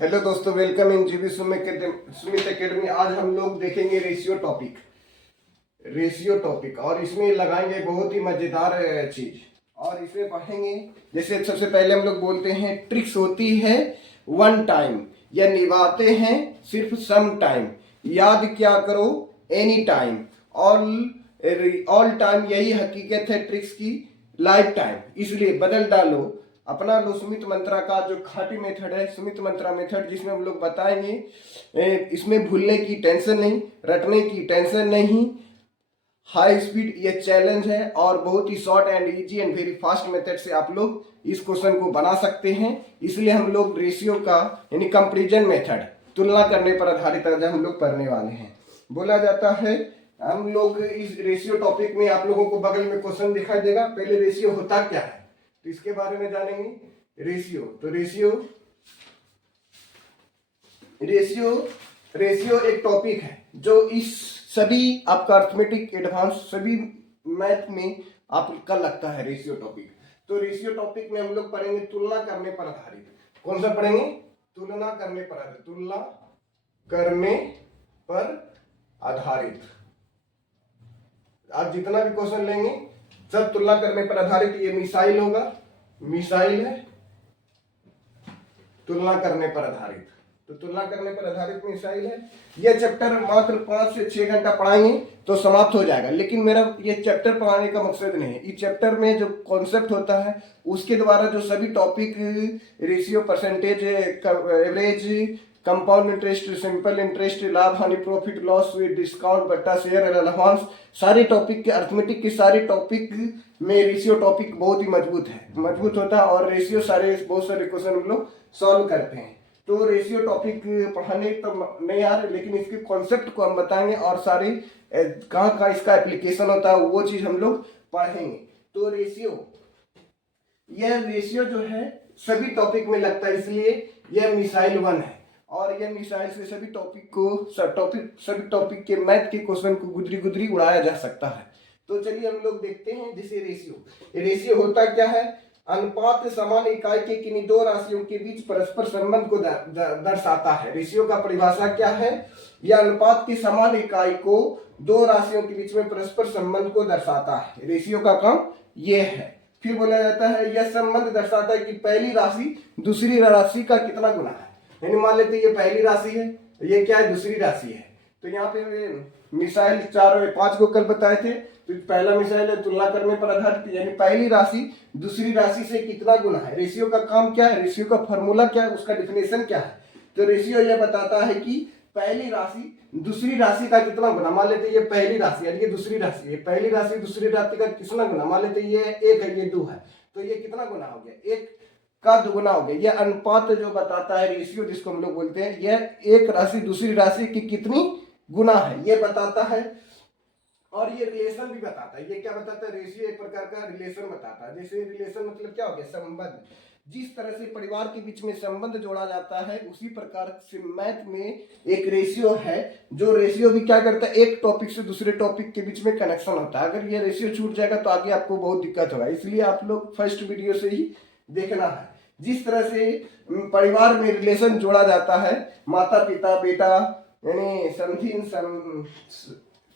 Hello दोस्तों, welcome in GB Sumit academy. आज हम लोग देखेंगे रेशियो टॉपिक और इसमें लगाएंगे बहुत ही मजेदार चीज। और इसमें पढ़ेंगे, जैसे सबसे पहले हम लोग बोलते हैं ट्रिक्स होती है वन टाइम, या निभाते हैं सिर्फ सम टाइम, याद क्या करो any time, all all time यही हकीकत है ट्रिक्स की, लाइफ टाइम इसलिए बदल डालो, अपना लो सुमित मंत्रा का जो खाटी मेथड है, सुमित मंत्रा मेथड, जिसमें हम लोग बताएंगे इसमें भूलने की टेंशन नहीं, रटने की टेंशन नहीं, हाई स्पीड ये चैलेंज है और बहुत ही short and easy and very fast method से आप लोग इस क्वेश्चन को बना सकते हैं। इसलिए हम लोग रेशियो का यानी कंपैरिजन मेथड, तुलना करने पर आधारित आज हम लोग पढ़ने वाले हैं। बोला जाता है हम लोग इस रेशियो टॉपिक में, आप लोगों को बगल में क्वेश्चन दिखाई देगा, पहले रेशियो होता क्या है तो इसके बारे में जानेंगे। रेशियो एक टॉपिक है जो इस सभी आपका अर्थमेटिक एडवांस सभी मैथ में आपका लगता है रेशियो टॉपिक। तो रेशियो टॉपिक में हम लोग पढ़ेंगे तुलना करने पर आधारित। कौन सा पढ़ेंगे? तुलना करने पर आधारित। आप जितना भी क्वेश्चन लेंगे सब तुलना करने पर आधारित। ये मिसाइल होगा, मिसाइल है तुलना करने पर आधारित, तो तुलना करने पर आधारित मिसाइल है। यह चैप्टर मात्र 5 से 6 घंटा पढ़ाएंगे तो समाप्त हो जाएगा, लेकिन मेरा ये चैप्टर पढ़ाने का मकसद नहीं है। इस चैप्टर में जो कॉन्सेप्ट होता है उसके द्वारा जो सभी topic, ratio, percentage, average, compound interest, simple interest, लाभ हानि, प्रॉफिट लॉस, डिस्काउंट, बट्टा, शेयर, अलाउंस, सारे टॉपिक के अर्थमेटिक के सारे टॉपिक में रेशियो टॉपिक बहुत ही मजबूत होता है और रेशियो बहुत सारे क्वेश्चन हम लोग सॉल्व करते हैं। तो रेशियो टॉपिक पढ़ाने तो नहीं आ रहे, लेकिन इसके कॉन्सेप्ट को हम बताएंगे और सारी कहाँ कहाँ इसका एप्लीकेशन होता है वो चीज हम लोग पढ़ेंगे। तो यह रेशियो जो है सभी टॉपिक में लगता है, इसलिए यह मिसाइल 1 है और यह मिसाइल से सभी टॉपिक के मैथ के क्वेश्चन को गुदरी उड़ाया जा सकता है। तो चलिए हम लोग देखते हैं। जैसे रेशियो होता क्या है? अनुपात समान इकाई के किन्हीं दो राशियों के बीच परस्पर संबंध को दर्शाता है। रेशियो का परिभाषा क्या है? यह अनुपात की समान इकाई को दो राशियों के बीच में परस्पर संबंध को दर्शाता है। रेशियो का काम यह है। फिर बोला जाता है यह संबंध दर्शाता है कि पहली राशि दूसरी राशि का कितना गुना है। यानी मान लेते ये पहली राशि है, ये क्या है? दूसरी राशि है। तो यहाँ पे मिसाइल 5 को कल बताए थे। तो पहला मिसाइल है तुलना करने पर आधारित, यानी पहली राशि दूसरी राशि से कितना गुना है। रेशियो का काम क्या है? रेशियो का फॉर्मूला क्या है? उसका डिफिनेशन क्या है? तो रेशियो यह बताता है कि पहली राशि दूसरी राशि का कितना गुना। मान लेते ये पहली राशि यानी ये दूसरी राशि है, पहली राशि दूसरी राशि का कितना गुना। मान लेते ये 1 है, ये 2 है, तो ये कितना गुना हो गया? 1 का 2 गुना हो गया। यह अनुपात जो बताता है, रेशियो जिसको हम लोग बोलते हैं, यह एक राशि दूसरी राशि की कितनी गुना है ये बताता है। और ये रिलेशन भी बताता है। ये क्या बताता है? रेशियो एक प्रकार का रिलेशन बताता है। जैसे रिलेशन मतलब क्या हो गया? संबंध। जिस तरह से परिवार के बीच में संबंध जोड़ा जाता है, उसी प्रकार से मैथ में एक रेशियो है, जो रेशियो भी क्या करता है? एक टॉपिक से दूसरे टॉपिक के बीच में कनेक्शन होता है। अगर ये रेशियो छूट जाएगा तो आगे आपको बहुत दिक्कत होगा, इसलिए आप लोग फर्स्ट वीडियो से ही देखना है। जिस तरह से परिवार में रिलेशन जोड़ा जाता है, माता पिता बेटा यानी समथिंग,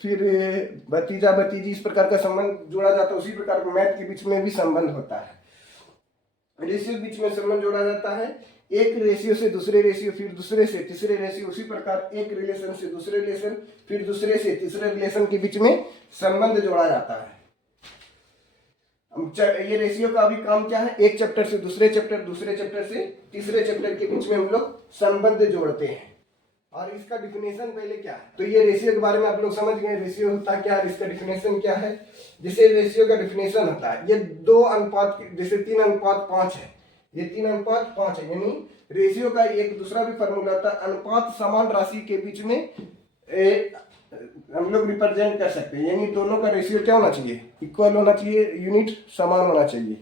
फिर भतीजा भतीजी, इस प्रकार का संबंध जोड़ा जाता है, उसी प्रकार मैथ के बीच में भी संबंध होता है। रेशियो बीच में संबंध जोड़ा जाता है, एक रेशियो से दूसरे रेशियो, फिर दूसरे से तीसरे रेशियो, उसी प्रकार एक रिलेशन से दूसरे रिलेशन, फिर दूसरे से तीसरे रिलेशन के बीच में संबंध जोड़ा जाता है। ये रेशियो का भी काम क्या है? एक चैप्टर से दूसरे चैप्टर, दूसरे चैप्टर से तीसरे चैप्टर के बीच में हम लोग संबंध जोड़ते हैं। और इसका डिफिनेशन पहले क्या है? तो ये रेशियो के बारे में आप लोग समझ गए, रेशियो होता क्या है, इसका डिफिनेशन क्या है। जैसे रेशियो का डिफिनेशन होता है, ये 2 अनुपात, जैसे 3:5 है, ये 3:5 है, यानी रेशियो का एक दूसरा भी फॉर्मूला होता है, अनुपात समान राशि के बीच में हम लोग रिप्रेजेंट कर सकते हैं। यानी दोनों का रेशियो क्या होना चाहिए? इक्वल होना चाहिए, यूनिट समान होना चाहिए।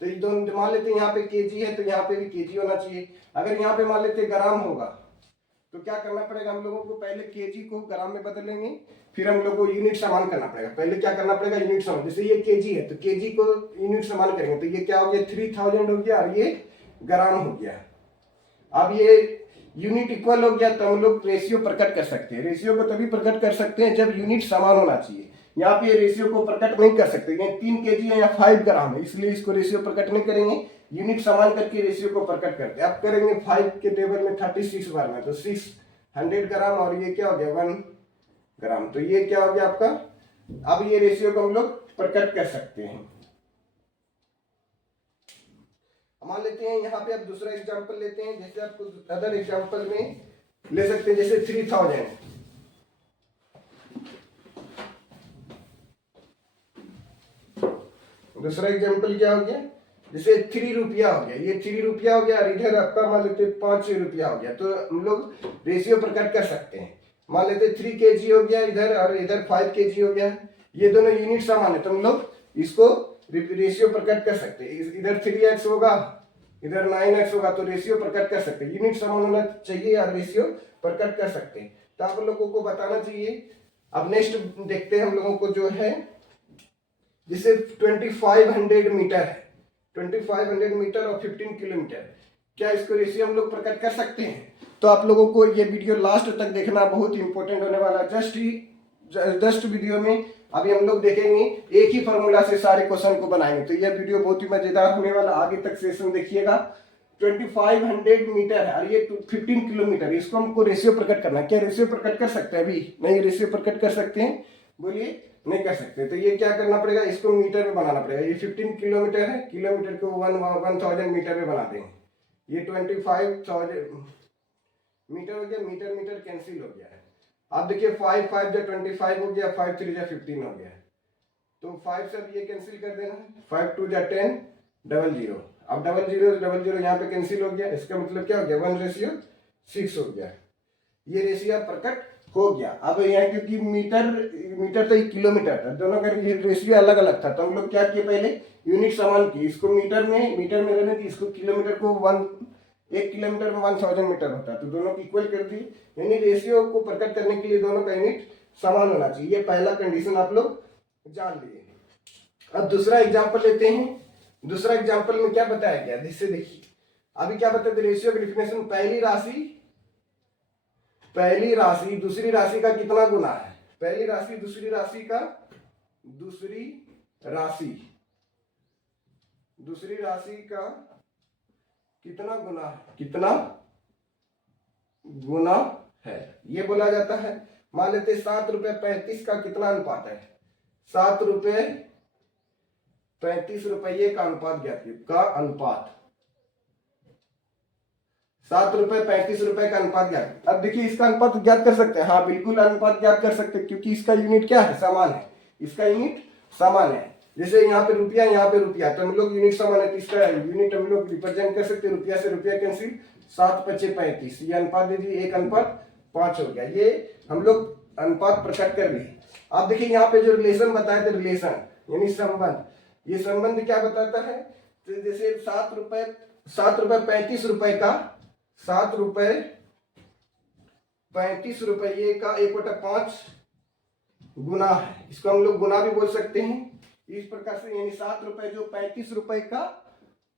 तो ये दोनों, मान लेते हैं यहाँ पे केजी है तो यहाँ पे भी केजी होना चाहिए। अगर यहाँ पे मान लेते ग्राम होगा तो क्या करना पड़ेगा? हम लोगों को पहले केजी को ग्राम में बदलेंगे, फिर हम लोग को यूनिट समान करना पड़ेगा। पहले क्या करना पड़ेगा? यूनिट समान। जैसे ये केजी है तो केजी को यूनिट समान करेंगे तो ये क्या हो गया? 3000 हो गया और ये ग्राम हो गया। अब ये यूनिट इक्वल हो गया तो हम लोग रेशियो प्रकट कर सकते हैं। रेशियो को तभी प्रकट कर सकते हैं जब यूनिट समान होना चाहिए। यहाँ पे रेशियो को प्रकट नहीं कर सकते, ये 3 kg है या 5 ग्राम है, इसलिए इसको रेशियो प्रकट नहीं करेंगे। यूनिट समान करके रेशियो को प्रकट करते हैं। अब करेंगे 5 के टेबल में 36 बार में, तो 600 ग्राम और ये क्या हो गया 1 ग्राम, तो ये क्या हो गया आपका। अब ये रेशियो को हम लोग प्रकट कर सकते हैं। मान लेते हैं यहाँ पे अब दूसरा एग्जांपल लेते हैं, जैसे आपको अदर एग्जांपल में ले सकते हैं, जैसे 3000। दूसरा एग्जांपल क्या हो गया, जैसे 3 रुपया हो गया, ये 3 रुपया हो गया और इधर आपका मान लेते 5 रुपया हो गया, तो हम लोग रेशियो प्रकट कर सकते हैं। मान लेते 3 kg हो गया इधर और इधर 5 kg हो गया, ये दोनों यूनिट समान है, तो हम लोग इसको रेशियो प्रकट कर सकते हैं। इधर 3x होगा, इधर 9x होगा, तो रेशियो प्रकट कर सकते हैं। यूनिट समान होना चाहिए या रेशियो प्रकट कर सकते हैं, तो आप लोगों को बताना चाहिए। अब नेक्स्ट देखते हैं हम लोगों को जो है, जैसे 2500 मीटर है, 2500 मीटर और 15 किलोमीटर, क्या इसको रेशियो हम लोग प्रकट कर सकते हैं? तो आप लोगों को ये वीडियो लास्ट तक देखना बहुत इंपॉर्टेंट होने वाला है। जस्ट वीडियो में अभी हम लोग देखेंगे, एक ही फॉर्मूला से सारे क्वेश्चन को बनाएंगे, तो यह वीडियो बहुत ही मजेदार होने वाला, आगे तक सेशन देखिएगा। 2500 मीटर है और ये 15 किलोमीटर, इसको हमको रेशियो प्रकट करना है। क्या रेशियो प्रकट कर सकते हैं? अभी नहीं रेशियो प्रकट कर सकते हैं, बोलिए नहीं कर सकते। तो ये क्या करना पड़ेगा, इसको मीटर में बनाना पड़ेगा। ये 15 किलोमीटर है, किलोमीटर को 1000 मीटर में बना देंगे। ये 25,000 मीटर हो गया, मीटर मीटर कैंसिल हो गया है। अब देखिए 5 5 जो 25 हो गया, 5 3 जो 15 हो गया, तो 5 से ये कैंसिल कर देना, 5 2 जा 10, 00। अब 00 यहाँ पे कैंसिल हो गया, इसका मतलब क्या हो गया 1:6 हो गया। ये रेशियो प्रकट हो गया। अब यहाँ क्योंकि मीटर तो एक किलोमीटर था, दोनों का रेशियो अलग अलग था, तो हम लोग क्या किए, पहले यूनिट समान की, इसको मीटर में रहने दी, इसको किलोमीटर को 1 किलोमीटर में 1000 मीटर होता है, तो दोनों को इक्वल कर दी। यानी रेशियो को प्रकट करने के लिए दोनों का यूनिट समान होना चाहिए। ये पहला कंडीशन आप लोग जान लिए। अब दूसरा एग्जांपल लेते हैं। दूसरा एग्जांपल में क्या बताया गया, जिससे देखिए अभी क्या बताते हैं, रेशियो की डिफिनेशन, पहली राशि दूसरी राशि का कितना गुना है। पहली राशि दूसरी राशि का कितना गुना है, ये बोला जाता है। मान लेते 7 रुपए 35 का कितना अनुपात है, 7 रुपए 35 रुपये का अनुपात ज्ञात कीजिए, का अनुपात 7 रुपए 35 रुपए का अनुपात ज्ञात। अब देखिए इसका अनुपात ज्ञात कर सकते हैं, हाँ बिल्कुल अनुपात ज्ञात कर सकते हैं, क्योंकि इसका यूनिट क्या है, समान है, इसका यूनिट समान है। जैसे यहाँ पे रुपया, यहाँ पे रुपया, तो हम लोग यूनिट समान है, तो इसका यूनिट हम लोग रिप्रेजेंट कर सकते हैं, रुपया से रुपया कैंसिल, 7 5 35, ये अनुपात दे दीजिए 1:5 हो गया। ये हम लोग अनुपात प्रकट कर लिए। अब देखिए यहाँ पे जो रिलेशन बताया था, रिलेशन यानी संबंध, ये संबंध क्या बताता है, तो जैसे 7 रुपए 35 रुपए का 7 रुपए 35 रुपये का 1/5 गुना है, इसको हम लोग गुना भी बोल सकते हैं इस प्रकार से। यानी 7 रुपए जो 35 रुपए का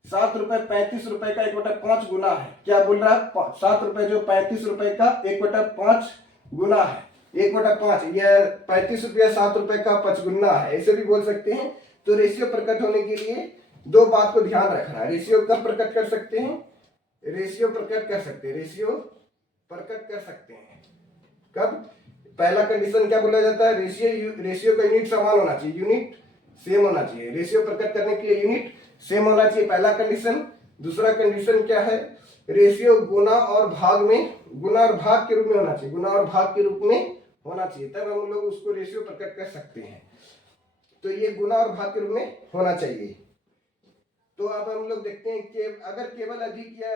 7 रुपए 35 रुपए का 1/5 गुना है। क्या बोल रहा है, 7 रुपए जो 35 रुपए का 1/5 गुना है, 1/5, यह 35 रुपया 7 रुपए का 5 गुना है, ऐसे भी बोल सकते हैं। तो रेशियो प्रकट होने के लिए दो बात को ध्यान रखना है। रेशियो कब प्रकट कर सकते हैं, रेशियो प्रकट कर सकते हैं कब, पहला कंडीशन क्या बोला जाता है, रेशियो का यूनिट समान होना चाहिए, यूनिट सेम होना चाहिए। रेशियो प्रकट करने के लिए यूनिट सेम होना चाहिए, पहला कंडीशन। दूसरा कंडीशन क्या है, रेशियो गुना और भाग के रूप में होना चाहिए, गुना और भाग के रूप में होना चाहिए, तब हम लोग उसको रेशियो प्रकट कर सकते हैं। तो ये गुना और भाग के रूप में होना चाहिए। तो अब हम लोग देखते हैं कि अगर केवल अधिक या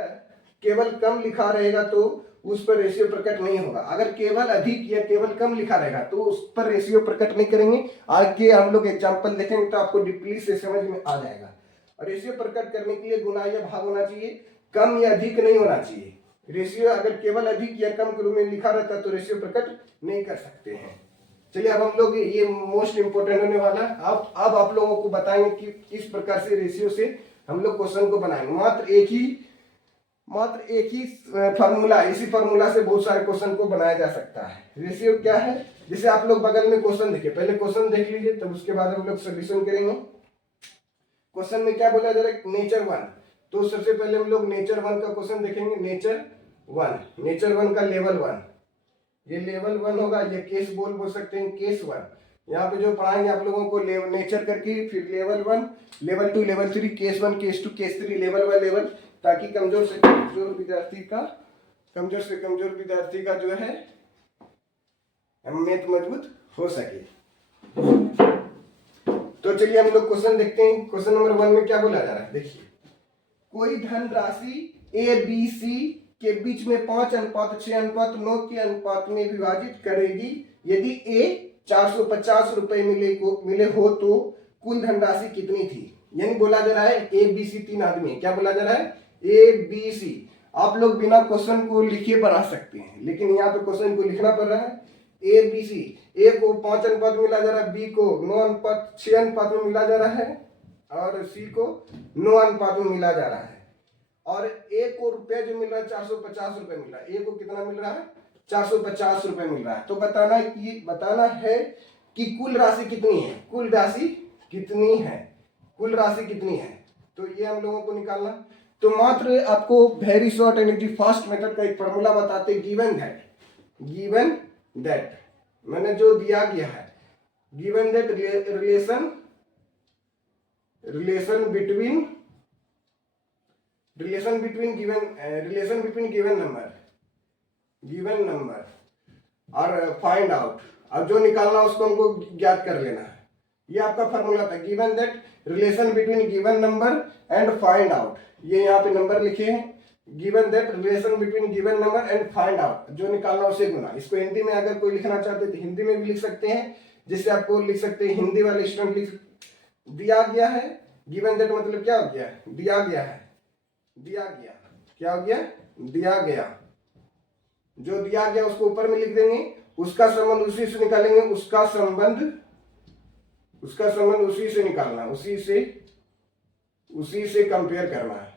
केवल कम लिखा रहेगा तो उस पर रेशियो प्रकट नहीं होगा। अगर केवल अधिक या केवल कम लिखा रहेगा तो उस पर रेशियो प्रकट नहीं करेंगे। आगे हम लोग एग्जांपल देखेंगे तो आपको डीपली से समझ में आ जाएगा। और रेशियो प्रकट करने के लिए गुना या भाग होना चाहिए, कम या अधिक नहीं होना चाहिए। रेशियो अगर केवल अधिक या कम के रूप में लिखा रहता तो रेशियो प्रकट नहीं कर सकते हैं। चलिए अब हम लोग, ये मोस्ट इंपोर्टेंट होने वाला है। अब आप लोगों को बताएंगे कि किस प्रकार से रेशियो से हम लोग क्वेश्चन को बनाएंगे। मात्र एक ही मात्र एक ही फार्मूला, इसी फार्मूला से बहुत सारे क्वेश्चन को बनाया जा सकता है। रेशियो क्या है, जिसे आप लोग बगल में क्वेश्चन देखिए, पहले क्वेश्चन देख लीजिए तब उसके बाद हम लोग सोल्यूशन करेंगे। क्वेश्चन में क्या बोला जा रहा है, नेचर वन। तो सबसे पहले हम लोग नेचर वन का क्वेश्चन देखेंगे। नेचर वन का लेवल वन, ये लेवल वन होगा, ये केस बोल सकते हैं, केस वन। यहाँ पे जो पढ़ाएंगे आप लोगों को नेचर करके, फिर level one, level two, level three, case one, case two, case three, level by level, ताकि कमजोर से कमजोर विद्यार्थी का जो है मैथ मजबूत हो सके। तो चलिए हम लोग क्वेश्चन देखते हैं। क्वेश्चन नंबर वन में क्या बोला जा रहा है, देखिए, कोई धन राशि ए बी सी के बीच में 5:6:9 के अनुपात में विभाजित करेगी। यदि ए 450 रुपए मिले हो तो कुल धनराशि कितनी थी। यानी बोला जा रहा है ए बी सी तीन आदमी है। क्या बोला जा रहा है, ए बी सी। आप लोग बिना क्वेश्चन को लिखे बना सकते हैं, लेकिन यहाँ पे क्वेश्चन को लिखना पड़ रहा है। ए बी सी, ए को 5 अनुपात में मिला जा रहा है, बी को 6 अनुपात में मिला जा रहा है, और सी को 9 अनुपात में मिला जा रहा है। और ए को रुपया जो मिल रहा है 450 रुपए मिल रहा है। ए को कितना मिल रहा है, 450 रुपए मिल रहा है। तो बताना है कि कुल राशि कितनी है, कुल राशि कितनी है। तो ये हम लोगों को निकालना। तो मात्र आपको very short and easy fast method का एक फॉर्मूला बताते, गिवन दैट मैंने जो दिया गया है, given that relation between given number और फाइंड आउट। अब जो निकालना उसको हमको ज्ञात कर लेना है। ये आपका फॉर्मूला था, given that relation between given number and find out. ये यहाँ पे नंबर लिखे हैं, given that relation between given number and find out. जो निकालना उसे गुना। इसको हिंदी में अगर कोई लिखना चाहते तो हिंदी में भी लिख सकते हैं, जिससे आपको लिख सकते हैं, हिंदी वाले स्टूडेंट लिख, दिया गया है। गिवन दैट मतलब क्या हो गया, दिया गया है, क्या हो गया, दिया गया। जो दिया गया उसको ऊपर में लिख देंगे, उसका संबंध उसी से निकालेंगे, उसका संबंध उसी से निकालना, उसी से कंपेयर करना है,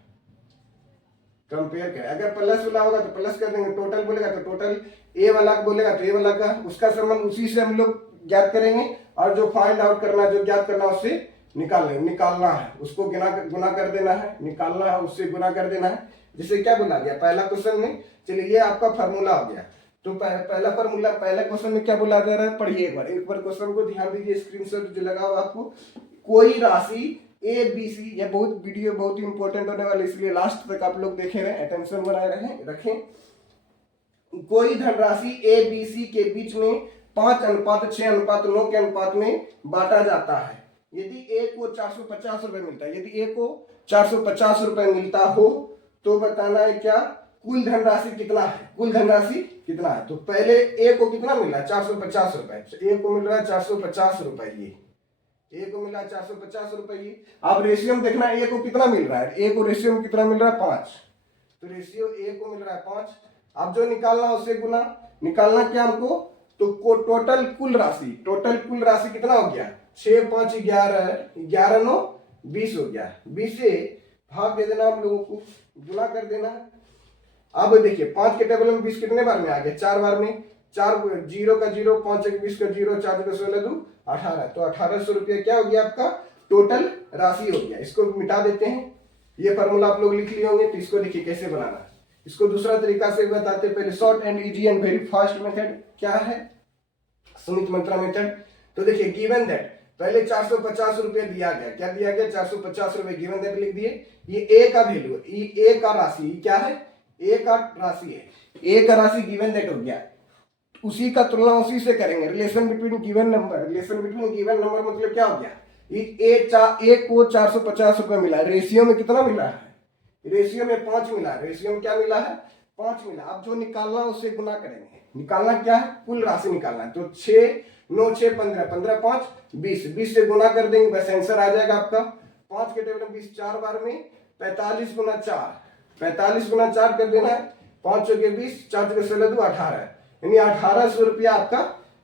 अगर प्लस वाला होगा तो प्लस कर देंगे, टोटल बोलेगा तो टोटल, ए वाला बोलेगा तो ए वाला का, उसका संबंध उसी से हम लोग ज्ञात करेंगे। और जो फाइंड आउट करना, जो ज्ञात करना, उससे निकालना है, उसको गुना कर देना है, निकालना है, उससे गुना कर देना है। जिसे क्या बोला गया पहला क्वेश्चन में। चलिए ये आपका फार्मूला हो गया। तो पहला फार्मूला, पहला क्वेश्चन में क्या बोला जा रहा है, पढ़िए एक बार क्वेश्चन को ध्यान दीजिए, स्क्रीनशॉट जो लगा हुआ आपको। कोई राशि ए बी सी, ये वीडियो बहुत ही इंपॉर्टेंट होने वाला है, इसलिए लास्ट तक आप लोग देखे रहे, अटेंशन बनाए रखें। कोई धनराशि ए बी सी के बीच में 5:6:9 के अनुपात में बांटा जाता है। यदि ए को 450 रुपए मिलता है, यदि ए को 450 रुपए मिलता हो तो बताना है क्या, कुल धनराशि कितना है। तो पहले ए को कितना मिल रहा है, 450 रुपए। ए को मिल रहा है 450 रुपए, ये ए को मिल रहा है 450 रुपए। ये आप रेशियो में देखना, ए को कितना मिल रहा है, ए को रेशियो में कितना मिल रहा है, 5। तो रेशियो ए को मिल रहा है 5। अब जो निकालना उससे गुना, निकालना क्या हमको, तो टोटल कुल राशि कितना हो गया, 6 5 11, 11 9 20 हो गया। 20 से भाग दे देना हम लोगों को, गुना कर देना। अब देखिए 5 के टेबल में 20 कितने बार में आ गया, 4 बार में। 4 0 का 0, 5 1 20 का 0, 4 2 16 2 18। तो 1800 रुपया क्या हो गया आपका टोटल राशि हो गया। इसको मिटा देते हैं। ये फॉर्मूला आप लोग लिख लिए होंगे, तो इसको देखिए कैसे बनाना है। इसको दूसरा तरीका से बताते, पहले short and easy and very fast method क्या है, सुमित मंत्रा मेथड। तो देखिए गिवन दैट, पहले 450 रुपए दिया गया, क्या दिया गया, 450 रुपए, गिवन दैट लिख दिए। ये ए का वैल्यू, ए का राशि क्या है, ए का राशि है, ए का राशि गिवन दैट हो गया। उसी का तुलना उसी से करेंगे, रिलेशन बिटवीन गिवन नंबर। मतलब क्या हो गया, ए को 450 रुपए मिला, रेशियो में कितना मिला है, रेशियो में 5 मिला, रेशियो में क्या मिला है, 5 मिला। अब जो निकालना उससे गुना करेंगे, निकालना क्या है, कुल राशि निकालना है। तो 6 9 6 15, 15 5 20, 20 से गुना कर देंगे, बस आंसर आ जाएगा आपका। 5 के टेबल में 20 4 बार में 45 गुना 4 कर देना है। 5 चौके 20, 4 चौके 16 2 18, यानी 1800 रुपया आपका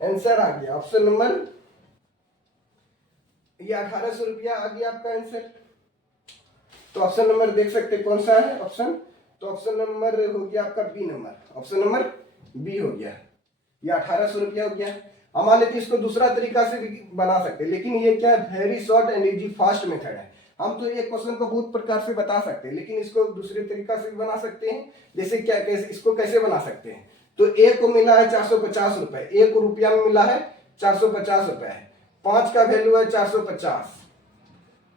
आंसर आ गया। ऑप्शन नंबर, ये 1800 रुपया आ गया आपका आंसर। तो ऑप्शन नंबर देख सकते कौन सा है ऑप्शन, तो ऑप्शन नंबर हो गया आपका B number, option number B हो गया, ये 1800 रुपया हो गया। अब मान लेते इसको दूसरा तरीका से भी बना सकते हैं, लेकिन ये क्या है, very short and easy fast method है। हम तो एक क्वेश्चन को बहुत प्रकार से बता सकते हैं, लेकिन इसको दूसरे तरीका से भी बना सकते हैं। जैसे क्या, कैसे इसको कैसे बना सकते हैं, तो ए को मिला है 450 रुपए, ए को रुपया में मिला है 450 रुपए, 5 का वैल्यू है 450।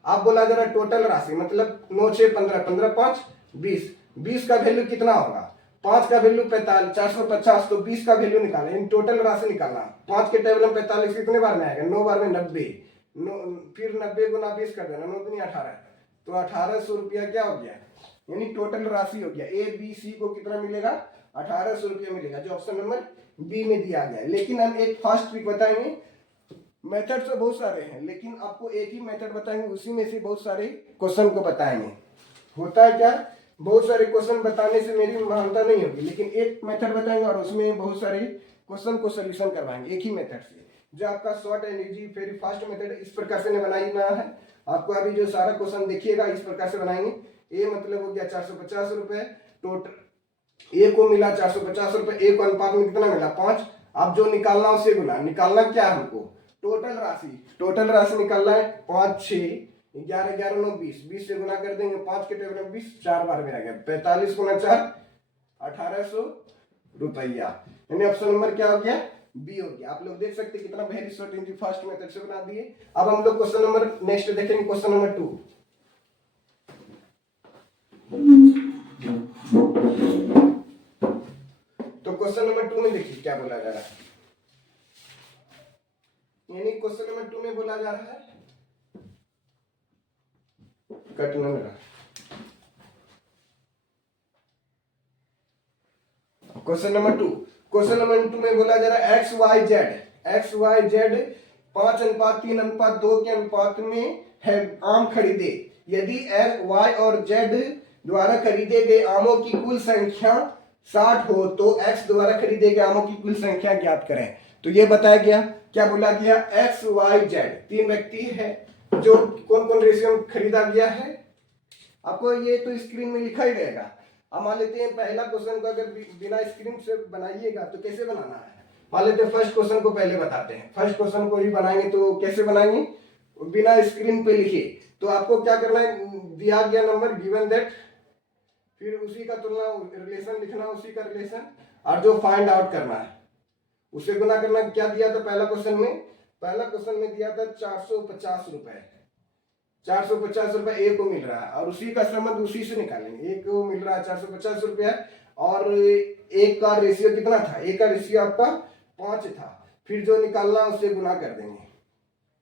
आप बोला जरा टोटल राशि, मतलब 9 6 15, 15 5 20, 20 का वैल्यू कितना होगा, 5 का वैल्यू 45, 450, तो 20 का वैल्यू निकाले, इन टोटल राशि निकालना। 5 के टेबल में 45 कितने बार में आएगा, 9 बार में 90, फिर 90 गुना 20 कर देना, 9 दूनी 18, तो 1800 रुपया क्या हो गया, यानी टोटल राशि हो गया। ए बी सी को कितना मिलेगा, 1800 रुपया मिलेगा, जो ऑप्शन नंबर बी में दिया गया है। लेकिन हम एक फास्ट ट्रिक बताएंगे, मेथड तो बहुत सारे हैं, लेकिन आपको एक ही मेथड बताएंगे, उसी में से बहुत सारे क्वेश्चन को बताएंगे। होता है क्या, बहुत सारे क्वेश्चन बताने से मेरी महानता नहीं होगी, लेकिन एक मेथड बताएंगे और उसमें बहुत सारे क्वेश्चन को सोल्यूशन करवाएंगे एक ही मेथड से, जो आपका short and easy very fast method इस प्रकार से बनाना है। आपको अभी जो सारा क्वेश्चन देखिएगा इस प्रकार से बनाएंगे। ए मतलब हो गया 450 रुपए, टोटल ए को मिला 450 रुपए, ए को अनुपात में कितना मिला 5। अब जो निकालना उसे गुना, निकालना क्या है हमको, टोटल राशि, टोटल राशि निकालना है 5 6 11 11 9 20, 20 से गुना कर देंगे, 5 के टेबल में 20 4 बार में आ गया, 45 गुना 4 1800 रुपया, यानी ऑप्शन नंबर क्या हो गया, बी हो गया। आप लोग देख सकते हैं कितना very short and fast method से बना दिए। अब हम लोग क्वेश्चन नंबर नेक्स्ट देखेंगे, क्वेश्चन नंबर 2। तो क्वेश्चन नंबर 2 में देखिए क्या बोला जा रहा है, यानी क्वेश्चन नंबर 2 में बोला जा रहा है, कट न लगा, क्वेश्चन नंबर 2, क्वेश्चन नंबर 2 में बोला जा रहा है एक्स वाई जेड 5:3:2 के अनुपात में है आम खरीदे, यदि एक्स वाई और जेड द्वारा खरीदे गए आमों की कुल संख्या 60 हो तो एक्स द्वारा खरीदे गए आमों की कुल संख्या ज्ञात करें। तो ये बताया गया, क्या बोला गया, एक्स वाई जेड 3 व्यक्ति है, जो कौन कौन रेशियो में खरीदा गया है, आपको ये तो स्क्रीन में लिखा ही रहेगा। अब मान लेते हैं पहला क्वेश्चन को अगर बिना स्क्रीन से बनाइएगा तो कैसे बनाना है, मान लेते हैं फर्स्ट क्वेश्चन को पहले बताते हैं। फर्स्ट क्वेश्चन को ही बनाएंगे तो कैसे बनाएंगे, बिना स्क्रीन पे लिखे। तो आपको क्या करना है, दिया गया नंबर गिवन दैट, फिर उसी का तुलना रिलेशन लिखना, उसी का रिलेशन, और जो फाइंड आउट करना है उसे गुना करना। क्या दिया था पहला क्वेश्चन में, पहला क्वेश्चन में दिया था 450 रुपए, 450 रुपए ए को मिल रहा है, और उसी का संबंध उसी से निकालेंगे। ए को मिल रहा है 450 रुपया, और एक का रेशियो कितना था, एक का रेशियो आपका 5 था, फिर जो निकालना उसे गुना कर देंगे,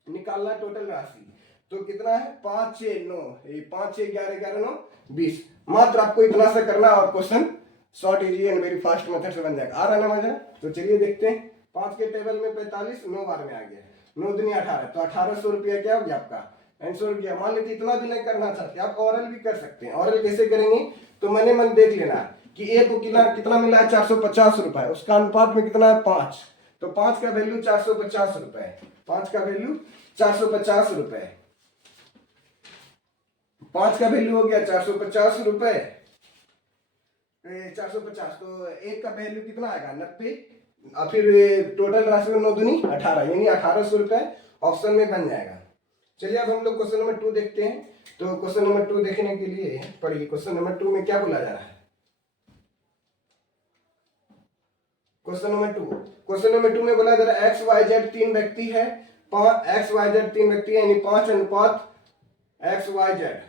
निकालना टोटल राशि, तो कितना है 5 6 9, 5 6 11 11 9 20। मात्र आपको इतना सा करना और question short easy and very fast method से बन जाएगा। आ रहा ना मजा, तो चलिए देखते हैं। 5 के टेबल में 45, 9 बार में आ गया, 9 दूनी 18, तो 1800 रुपया क्या हो गया आपका आंसर हो गया। मान लीजिए इतना भी नहीं करना चाहते आप, ऑरल भी कर सकते हैं। ऑरल कैसे करेंगे, तो मैंने मन देख लेना कि ए को कितना मिला है 450 रुपए, उसका अनुपात में कितना है 5, तो 5 का वैल्यू 450 रुपए, 5 का वैल्यू 450 रुपए, 5 का वैल्यू हो गया 450 रुपए, 450, तो एक का वैल्यू कितना आएगा 90, और फिर टोटल राशि में 9 दूनी 18, यानी 1800 रुपए ऑप्शन में बन जाएगा। चलिए अब हम लोग क्वेश्चन नंबर 2 देखते हैं। तो क्वेश्चन नंबर 2 देखने के लिए पढ़िए, क्वेश्चन नंबर 2 में क्या बोला जा रहा है। क्वेश्चन नंबर 2 में बोला जा रहा है एक्स वाई जेड 3 व्यक्ति है, एक्स वाई जेड 3 व्यक्ति है, यानी 5 अनुपात एक्स वाई जेड,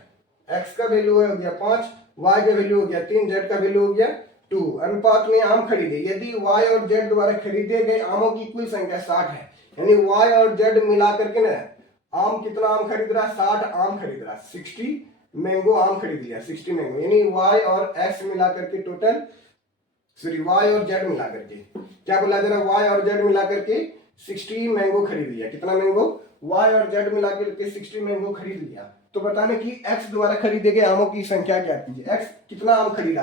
एक्स का वैल्यू हो गया 5, वाई का वैल्यू हो गया 3, जेड का वैल्यू हो गया 2, अनुपात में आम खरीदे, यदि वाई और जेड द्वारा खरीदे गए आमों की कुल संख्या 60 है, यानी वाई और जेड मिलाकर के ना आम कितना आम खरीद रहा है, 60 आम खरीद रहा है, 60 मैंगो आम खरीद लिया, 60 मैंगो, यानी वाई और एक्स मिलाकर के टोटल, सॉरी वाई और जेड मिलाकर के क्या बोला जा रहा है, वाई और जेड मिलाकर के 60 मैंगो खरीद लिया। कितना मैंगो, वाई और जेड मिलाकर के 60 मैंगो खरीद लिया। तो बताने की एक्स द्वारा खरीदे गए आमों की संख्या ज्ञात कीजिए। एक्स कितना आम खरीदा,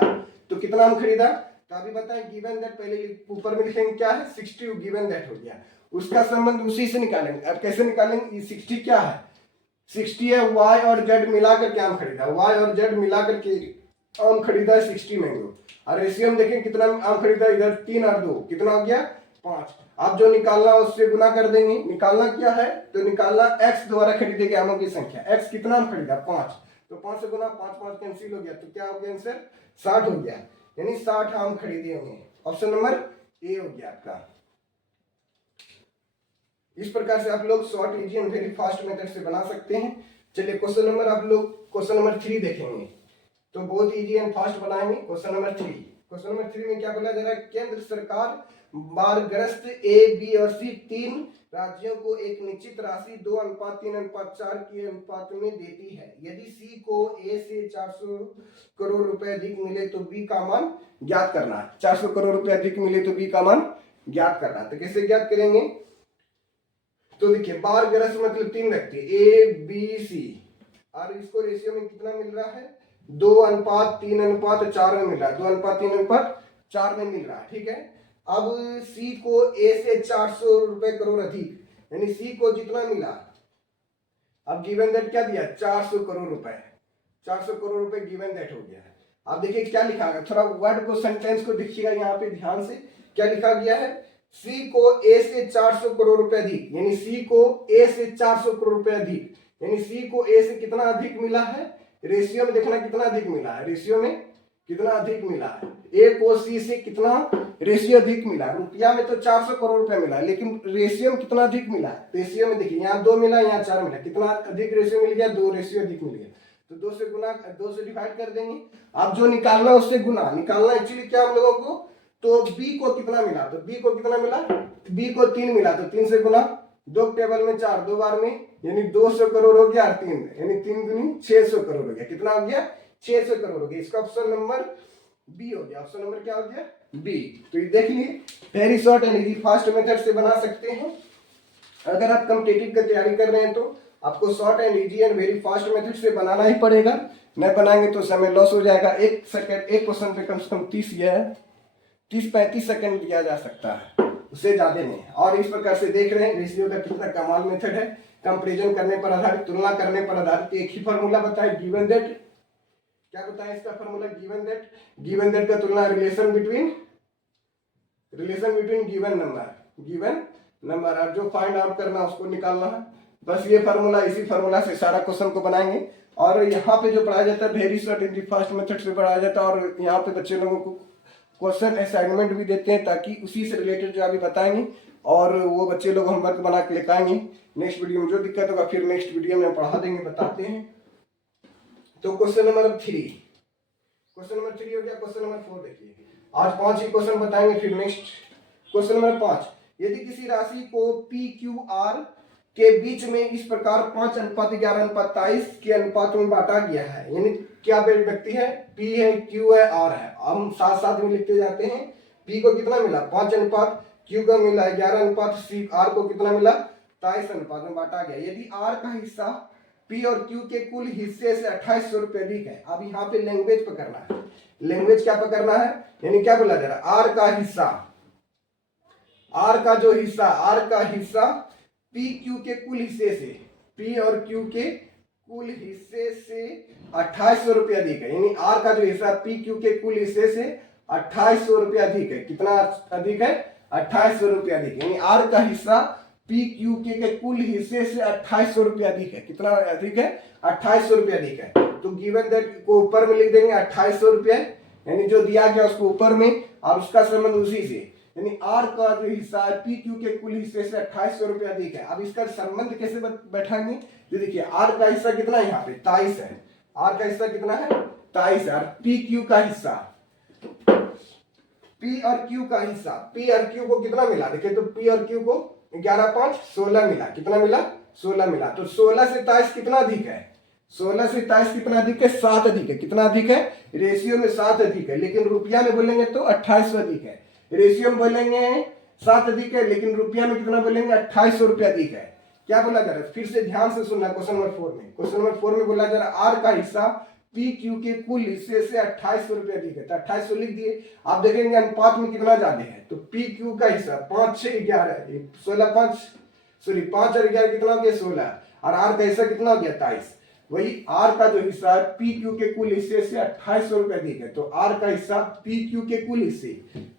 तो कितना आम खरीदा, तो अभी बताएं गिवन दैट, पहले ऊपर में लिखेंगे क्या है 60, गिवन दैट हो गया, उसका संबंध उसी से निकालेंगे। अब कैसे निकालेंगे, 60 क्या है, 60 है वाई और जेड मिलाकर के आम खरीदा, वाई और जेड मिलाकर के आम खरीदा है 60 मैंगो, और रेशियो में देखें कितना आम खरीदा, इधर 3 और 2 कितना हो गया 5। आप जो निकालना है उससे गुना कर देंगे। निकालना क्या है, तो निकालना x द्वारा खरीदे गए आमों की संख्या। x कितना आम खरीदा 5, तो 5 से गुना 5 5 कैंसिल हो गया, तो क्या हो गया आंसर 60 हो गया, यानी 60 आम खरीदे होंगे। ऑप्शन नंबर ए हो गया आपका। इस प्रकार से आप लोग short, easy and very fast method से बना सकते हैं। चलिए क्वेश्चन नंबर आप लोग क्वेश्चन नंबर 3 देखेंगे, तो बहुत इजी एंड फास्ट बनाएंगे। क्वेश्चन नंबर 3, क्वेश्चन नंबर 3 में क्या बोला जा रहा है, केंद्र सरकार बाढ़ग्रस्त ए, बी और सी 3 राज्यों को एक निश्चित राशि 2:3:4 के अनुपात में देती है। यदि सी को ए से 400 करोड़ रुपए अधिक मिले तो बी का मान ज्ञात करना है। 400 करोड़ रुपए अधिक मिले तो बी का मान ज्ञात करना है। तो कैसे ज्ञात करेंगे, तो देखिए बाढ़ग्रस्त मतलब 3 व्यक्ति ए बी सी, और इसको रेशियो में कितना मिल रहा है 2:3:4 में मिल रहा है, 2:3:4 में मिल रहा है, ठीक है। अब सी को ए से 400 रुपए करोड़ अधिक, यानी सी को जितना मिला, अब गिवन दैट क्या दिया 400 करोड़ रुपए, 400 करोड़ रुपए गिवन दैट हो गया है। अब देखिए क्या लिखा है, थोड़ा वर्ड को सेंटेंस को देखिएगा यहाँ पे ध्यान से, क्या लिखा गया है, सी को ए से 400 करोड़ रुपए अधिक, यानी सी को ए से 400 करोड़ रुपए अधिक, यानी सी को ए से कितना अधिक मिला है, रेशियो में देखना कितना अधिक मिला है, रेशियो में कितना अधिक मिला है, ए को सी से कितना रेशियो अधिक मिला। रुपया में तो 400 करोड़ रुपए मिला, लेकिन रेशियो में कितना अधिक मिला, रेशियो में देखिए यहाँ 2 मिला, यहाँ 4 मिला, कितना अधिक रेशियो मिल गया 2 रेशियो अधिक मिल गया, तो 2 से गुना 2 से डिवाइड कर देंगे। अब जो निकालना उससे गुना, निकालना एक्चुअली क्या हम लोगों को, तो बी को कितना मिला, तो बी को कितना मिला, बी को 3 मिला, तो 3 से गुना 2 टेबल में 4 2 बार में, यानी 200 करोड़ हो गया, 3 यानी 3 दूनी 600 करोड़ हो गया, कितना हो गया 600 करोड़ हो गया। इसका ऑप्शन नंबर बी हो गया, ऑप्शन नंबर क्या हो गया बी। तो ये देख लिए, very short and easy fast method से बना सकते हैं। अगर आप कॉम्पिटिटिव की तैयारी कर रहे हैं तो आपको short and easy and very fast method से बनाना ही पड़ेगा, नहीं बनाएंगे तो समय लॉस हो जाएगा। एक क्वेश्चन पे कम से कम 30-35 सेकंड दिया जा सकता है, उससे ज्यादा नहीं। और इस प्रकार से देख रहे हैं रेशियो का कितना कमाल मेथड है, कंपैरिजन करने पर आधारित, तुलना करने पर आधारित। एक ही फॉर्मूला बताए गिवन दैट, क्या बताया इसका formula given that, given that का तुलना रिलेशन बिटवीन गिवन नंबर, और जो फाइंड आउट करना उसको निकालना है। बस ये फार्मूला, इसी फार्मूला से सारा क्वेश्चन को बनाएंगे। और यहाँ पे जो पढ़ाया जाता है very short and fast method से पढ़ाया जाता है, और यहाँ पे बच्चे लोगों को क्वेश्चन असाइनमेंट भी देते हैं, ताकि उसी से रिलेटेड जो अभी बताएंगे और वो बच्चे लोग होमवर्क बना के लेकर आएंगे। नेक्स्ट वीडियो में जो दिक्कत होगा फिर नेक्स्ट वीडियो में पढ़ा देंगे, बताते हैं। तो क्वेश्चन नंबर 3 हो गया। क्वेश्चन नंबर 4 देखिए, आज 5 ही क्वेश्चन बताएंगे, फिर नेक्स्ट क्वेश्चन नंबर 5। यदि किसी राशि को पी क्यू आर के बीच में इस प्रकार 5:11:23 के अनुपात में बांटा गया है, यानी क्या व्यक्ति है, पी है, क्यू है, आर है। हम साथ साथ में लिखते जाते हैं। पी को कितना मिला 5 अनुपात, क्यू को मिला 11 अनुपात, सी आर को कितना मिला 23 अनुपात में बांटा गया। यदि आर का हिस्सा पी और क्यू के कुल हिस्से से 2800 रुपए अधिक है। अब यहाँ पे लैंग्वेज पकड़ना है, लैंग्वेज क्या पकड़ना है, यानी क्या बोला जा रहा है, आर का हिस्सा, आर का जो हिस्सा, आर का हिस्सा पी क्यू के कुल हिस्से से, पी और क्यू के कुल हिस्से से 2800 रुपये अधिक है, यानी आर का जो हिस्सा पी क्यू के कुल हिस्से से 2800 रुपये अधिक है। कितना अधिक है 2800 रुपये अधिक, यानी आर का हिस्सा पी क्यू के कुल हिस्से से 2800 रुपये अधिक है। कितना अधिक है 2800 रुपये अधिक है। तो गिवन दैट को ऊपर में लिख देंगे 2800 रुपये, यानी जो दिया गया उसको ऊपर में, और उसका संबंध उसी से, यानी आर का जो हिस्सा है पी क्यू के कुल हिस्से से 2800 रुपये अधिक है। अब इसका संबंध कैसे बैठाएंगे, तो देखिए आर का हिस्सा कितना है, यहाँ पे 23 है, आर का हिस्सा कितना है 23 है, और पी क्यू का हिस्सा, पी और क्यू का हिस्सा, पी और क्यू को कितना मिला, देखिए तो पी और क्यू को 11 5 16 मिला, कितना मिला 16 मिला। तो 16 से 23 कितना अधिक है, 16 से 23 कितना अधिक है 7 अधिक है। कितना अधिक है, रेशियो में 7 अधिक है, लेकिन रुपया में बोलेंगे तो 2800 अधिक है। रेशियो में बोलेंगे 7 अधिक है, लेकिन रुपया में कितना बोलेंगे 2800 रुपये अधिक है। क्या बोला जा रहा है, फिर से ध्यान से सुनना। क्वेश्चन नंबर 4 में, क्वेश्चन नंबर 4 में बोला जा रहा है आर का हिस्सा पी क्यू के कुल हिस्से से 2800 रुपये अधिक है, तो 2800 लिख दिए। आप देखेंगे अनुपात में कितना ज्यादा है, तो पी क्यू का हिस्सा 5 6 11 16 5 सॉरी 5 और 11 कितना हो गया 16, और आर का हिस्सा कितना हो गया 23। वही आर का जो हिस्सा है पी क्यू के कुल हिस्से से 2800 रुपए दी गए, तो आर का हिस्सा पी क्यू के कुल हिस्से,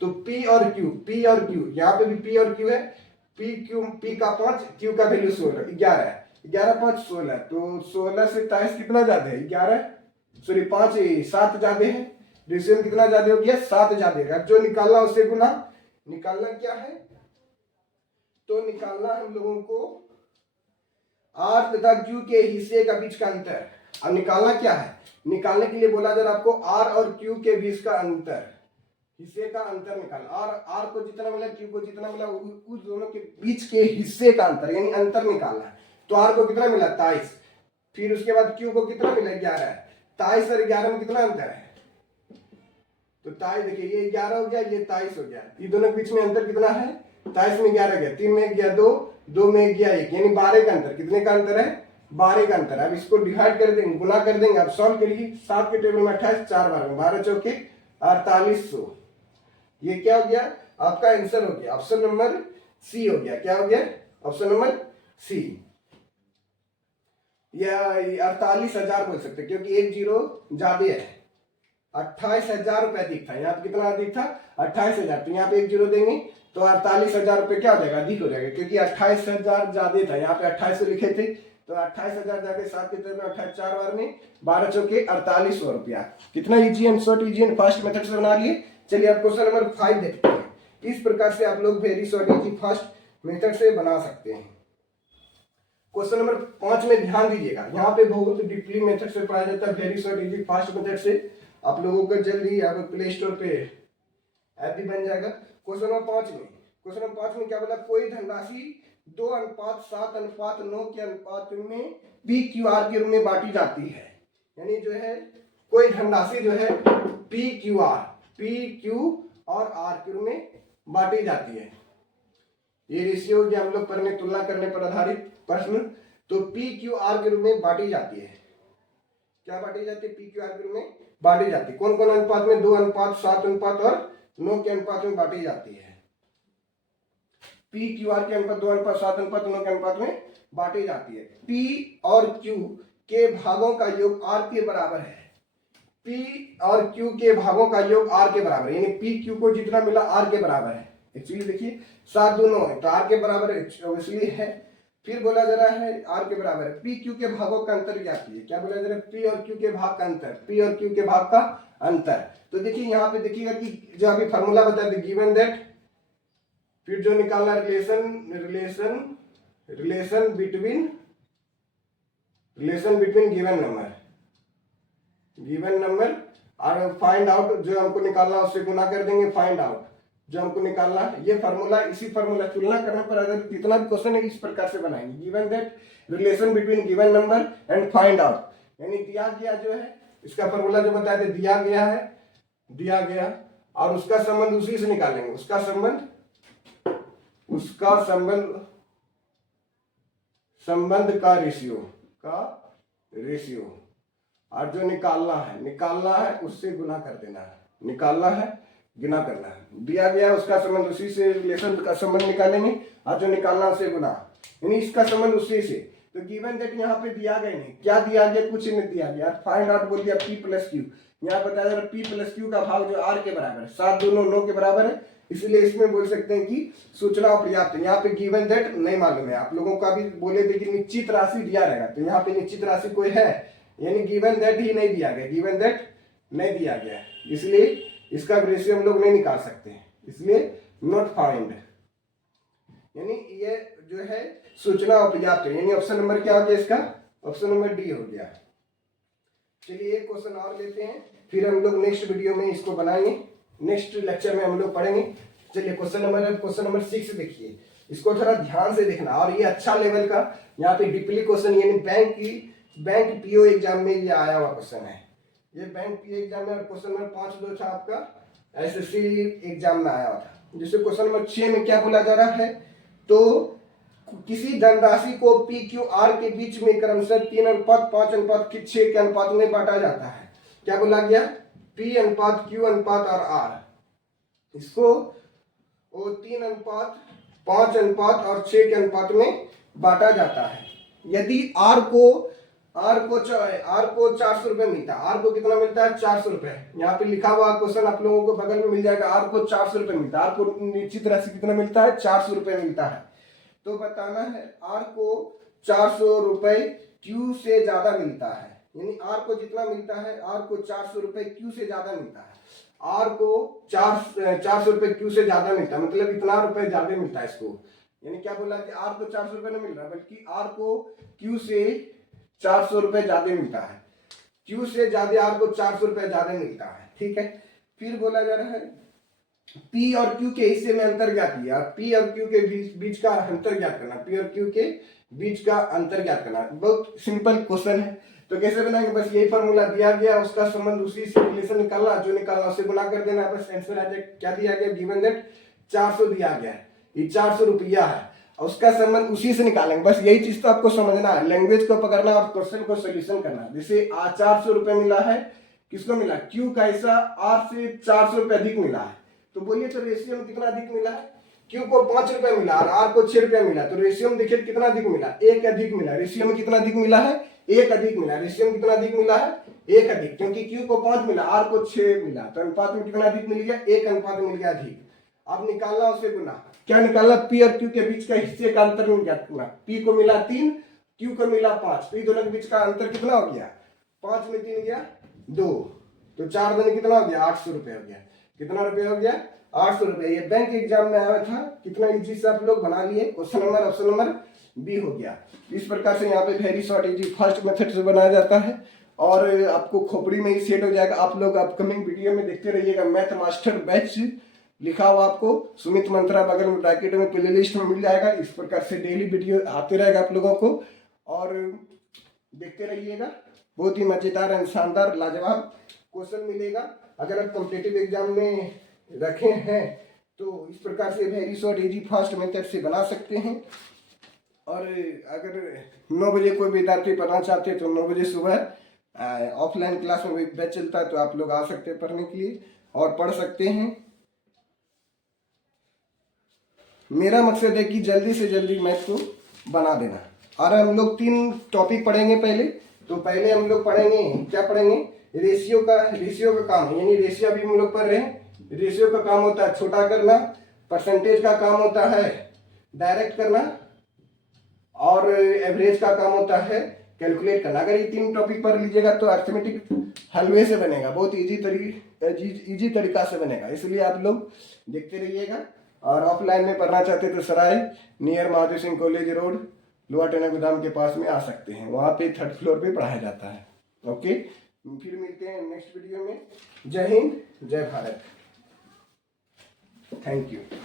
तो पी और क्यू यहाँ पे भी पी और क्यू है, पी का 5, क्यू का वैल्यू 11 है, 11 5 16, तो 16 से 23 कितना ज्यादा है 11, सॉरी 5 7 ज्यादा है, रेशियो में कितना ज्यादा हो गया 7 ज्यादा है। जो निकालना उससे गुना, निकालना क्या है, तो निकालना हम लोगों को आर तथा क्यू के हिस्से का बीच का अंतर। अब निकालना क्या है, निकालने के लिए बोला जा रहा आपको आर और क्यू के बीच का अंतर, हिस्से का अंतर निकालना। आर को जितना मिला क्यू को जितना मिला उस दोनों के बीच के हिस्से का अंतर यानी अंतर निकालना है। तो आर को कितना मिला 23, फिर उसके बाद क्यू को कितना मिला 11, 23 और 11 में कितना अंतर है, तो 23 देखिए ये 11 हो गया, ये 23 हो गया, ये दोनों के बीच में अंतर कितना है 23 में 11 गया, 3 में गया 2, 2 में गया 1, यानी 12 का अंतर। कितने का अंतर है 12 का अंतर। अब इसको डिवाइड कर देंगे, गुना कर देंगे, अब सॉल्व करिए। 7 के टेबल में 28, 4 बार में 12 चौके 4800, ये क्या हो गया आपका आंसर हो गया, ऑप्शन नंबर सी हो गया। क्या हो गया ऑप्शन नंबर सी, या 48,000 बोल सकते क्योंकि एक जीरो ज्यादा है। 28,000 रुपए अधिक था, यहाँ पे कितना अधिक था 28,000, तो यहाँ पे एक जीरो देंगे तो 48,000 रुपए क्या हो जाएगा अधिक हो जाएगा, क्योंकि 28,000 ज्यादा था, यहाँ पे 2800 लिखे थे, तो 28,000 जाके 7 के तरफ में 28 4 बार में 12 चौके 4800 रुपया। कितना easy and short, easy and fast method से बना लिए। चलिए आप क्वेश्चन नंबर 5 देखते हैं। इस प्रकार से आप लोग very short easy fast method से बना सकते हैं। क्वेश्चन नंबर 5 में ध्यान दीजिएगा, यहाँ पे बहुत डीपली मेथड से पढ़ाया जाता है, very short easy fast method से। आप लोगों को जल्दी आप प्ले स्टोर पे ऐप भी बन जाएगा। क्वेश्चन नंबर 5 में क्या बोला, कोई धनराशि 2:7:9 के अनुपात में पी क्यू आर के रूप में बांटी जाती है। यानी जो है कोई धनराशि जो है पी क्यू और आर के रूप में बांटी जाती है। ये रेशियो जो हम लोग पढ़ने तुलना करने पर आधारित प्रश्न, तो पी क्यू आर के रूप में बांटी जाती है। क्या बांटी जाती है, पी क्यू आर के रूप में बांटी जाती है। कौन कौन अनुपात में, 2:7 और 9 के अनुपात में बांटी जाती है। पी क्यू आर के अनुपात 2:7 9 के अनुपात में बांटी जाती है। पी और क्यू के भागों का योग आर के बराबर है। पी और क्यू के भागों का योग आर के बराबर है, यानी पी क्यू को जितना मिला आर के बराबर है। एक्चुअली देखिए 7 2 9 है तो आर के बराबर इसलिए है। फिर बोला जा रहा है आर के बराबर है, पी क्यू के भागों का अंतर क्या है, क्या बोला जा रहा है, पी और क्यू के भाग का अंतर, पी और क्यू के भाग का अंतर। तो देखिए यहाँ पे देखिएगा कि जो अभी फार्मूला बताया था गिवन दैट, फिर जो निकालना रिलेशन बिटवीन गिवन नंबर और फाइंड आउट, जो हमको निकालना उससे गुना कर देंगे, फाइंड आउट जो हमको निकालना है। ये फार्मूला, इसी फार्मूला तुलना करने पर अगर कितना भी क्वेश्चन है इस प्रकार से बनाएंगे, given that relation between given number and find out, यानी दिया गया जो है इसका फार्मूला जो बताया था दिया गया और उसका संबंध उसी से निकालेंगे, उसका संबंध का रेशियो और जो निकालना है उससे गुना कर देना है, निकालना है गुना करना है। दिया गया उसका संबंध उसी से, रिलेशन का संबंध निकालेंगे और जो निकालना उसे गुना, यानी इसका संबंध उसी से। तो गिवन दैट यहाँ पे दिया गया नहीं, क्या दिया गया, कुछ नहीं दिया गया। फाइंड आउट बोल दिया पी प्लस क्यू, यहाँ बताया जा रहा पी प्लस क्यू का भाग जो आर के बराबर है, 7 2 9 के बराबर है, इसलिए इसमें बोल सकते हैं कि सूचना पर्याप्त है। यहाँ पे गिवन दैट नहीं मालूम है, आप लोगों का भी बोले थे कि निश्चित राशि दिया रहेगा, तो यहाँ पे निश्चित राशि कोई है, यानी गिवन दैट ही नहीं दिया गया, गिवन दैट नहीं दिया गया, इसलिए इसका रेशियो हम लोग नहीं निकाल सकते, इसलिए नॉट फाइंड, यानी ये जो है सूचना अपर्याप्त है, यानी ऑप्शन नंबर क्या हो गया इसका, ऑप्शन नंबर डी हो गया। चलिए एक क्वेश्चन और लेते हैं, फिर हम लोग नेक्स्ट वीडियो में इसको बनाएंगे, नेक्स्ट लेक्चर में हम लोग पढ़ेंगे। चलिए क्वेश्चन नंबर 6 देखिए, इसको थोड़ा ध्यान से देखना, और ये अच्छा लेवल का यहाँ पे डीपली क्वेश्चन, यानी बैंक पीओ एग्जाम में ये आया हुआ क्वेश्चन है, ये बैंक पीओ एग्जाम में। क्वेश्चन नंबर 5 जो था आपका एसएससी एग्जाम में आया हुआ था, जिससे क्वेश्चन नंबर 6 में क्या बोला जा रहा है, तो किसी धनराशि को पी क्यू आर के बीच में क्रमशः 3:5:6 के अनुपात में बांटा जाता है। क्या बोला गया, पी अनुपात क्यू अनुपात और आर, इसको 3:5:6 के अनुपात में बांटा जाता है। यदि आर को आर को 400 रुपए मिलता है। आर को कितना मिलता है? 400 रुपए। यहाँ पे लिखा हुआ क्वेश्चन आप लोगों को बगल में मिल जाएगा। आर को 400 रुपए मिलता है। आर को निश्चित राशि कितना मिलता है? 400 रुपए मिलता है। तो बताना है आर को 400 रुपए क्यू से ज्यादा मिलता है, यानी आर को जितना मिलता है, आर को 400 रुपए क्यू से ज्यादा मिलता है। आर को 400 रुपए क्यू से ज्यादा मिलता है, मतलब इतना रुपए ज्यादा मिलता है इसको। यानी क्या बोला कि आर को 400 रुपए नहीं मिल रहा, बल्कि आर को क्यू से 400 रुपए ज्यादा मिलता है। क्यू से ज्यादा आर को 400 रुपए ज्यादा मिलता है। ठीक है, फिर बोला जा रहा है पी और क्यू के हिस्से में अंतर ज्ञात किया। पी और क्यू के बीच का अंतर ज्ञात करना। पी और क्यू के बीच का अंतर ज्ञात करना बहुत सिंपल क्वेश्चन है। तो कैसे बनाएंगे? बस यही फॉर्मूला दिया गया, उसका संबंध उसी से रिलेशन निकालना, जो निकालना उसे गुना कर देना, बस आंसर आ जाए। क्या दिया गया? गिवन दैट 400 दिया गया है, ये 400 रुपया है, और उसका संबंध उसी से निकालेंगे। बस यही चीज तो आपको समझना है, लैंग्वेज को पकड़ना और क्वेश्चन को सोल्यूशन करना। जैसे 400 रुपए मिला है, किसको मिला? क्यू का हिस्सा आर से 400 रुपए अधिक मिला है। तो बोलिए तो रेशियो में कितना अधिक मिला है? क्यू को 5 रुपए मिला और आर को 6 रुपया मिला, तो रेशियो में देखिए कितना अधिक मिला? 1 अधिक मिला। रेशियो में कितना अधिक मिला है? 1 अधिक मिला। रेशियो में कितना अधिक मिला है? 1 अधिक, क्योंकि क्यू को 5 मिला, आर को 6 मिला, तो अनुपात में कितना अधिक मिल गया? 1 अनुपात मिल गया अधिक। अब निकालना उसे गुना। क्या निकालना? पी और क्यू के बीच का हिस्से का अंतर मिल गया। पी को मिला 3, क्यू को मिला 5, तो ये दोनों के बीच का अंतर कितना हो गया? 5 में 3 गया 2, तो 4 दिन कितना हो गया? 800 रुपए हो गया। कितना रुपए हो गया? 800 रुपए। ये बैंक एग्जाम में आया था, कितना इजी से आप लोग बना लिए। Question number option number B हो गया। इस प्रकार से यहाँ पे very short easy first method से बनाया जाता है, और आपको खोपड़ी में ही सेट हो जाएगा। आप लोग अपकमिंग वीडियो में देखते रहिएगा। मैथ मास्टर बैच लिखा हुआ आपको सुमित मंत्रा बगल में ब्रैकेट में प्ले लिस्ट में मिल जाएगा। इस प्रकार से डेली वीडियो आते रहेगा आप लोगों को, और देखते रहिएगा। बहुत ही मजेदार एंड शानदार लाजवाब क्वेश्चन मिलेगा। अगर आप कॉम्पिटिटिव एग्जाम में रखे हैं तो इस प्रकार से very short easy fast method से बना सकते हैं। और अगर 9 बजे कोई विद्यार्थी पढ़ना चाहते हैं तो 9 बजे सुबह ऑफलाइन क्लास में भी बैच चलता है, तो आप लोग आ सकते हैं पढ़ने के लिए और पढ़ सकते हैं। मेरा मकसद है कि जल्दी से जल्दी मैथ को बना देना। और हम लोग 3 टॉपिक पढ़ेंगे पहले। तो पहले हम लोग पढ़ेंगे, क्या पढ़ेंगे? रेशियो का काम है, यानी रेशियो अभी हम लोग पढ़ रहे हैं। रेशियो का काम होता है छोटा करना, परसेंटेज का काम होता है डायरेक्ट करना, और एवरेज का काम होता है कैलकुलेट करना। अगर ये 3 टॉपिक पढ़ लीजिएगा तो अर्थमेटिक हलवे से बनेगा, बहुत इजी तरीका से बनेगा। इसलिए आप लोग देखते रहिएगा। और ऑफलाइन में पढ़ना चाहते तो सराय near Mahadev Singh college road लोहा टेना गोदाम के पास में आ सकते हैं, वहाँ पे 3rd फ्लोर पे पढ़ाया जाता है। ओके, फिर मिलते हैं नेक्स्ट वीडियो में। जय हिंद, जय भारत, थैंक यू।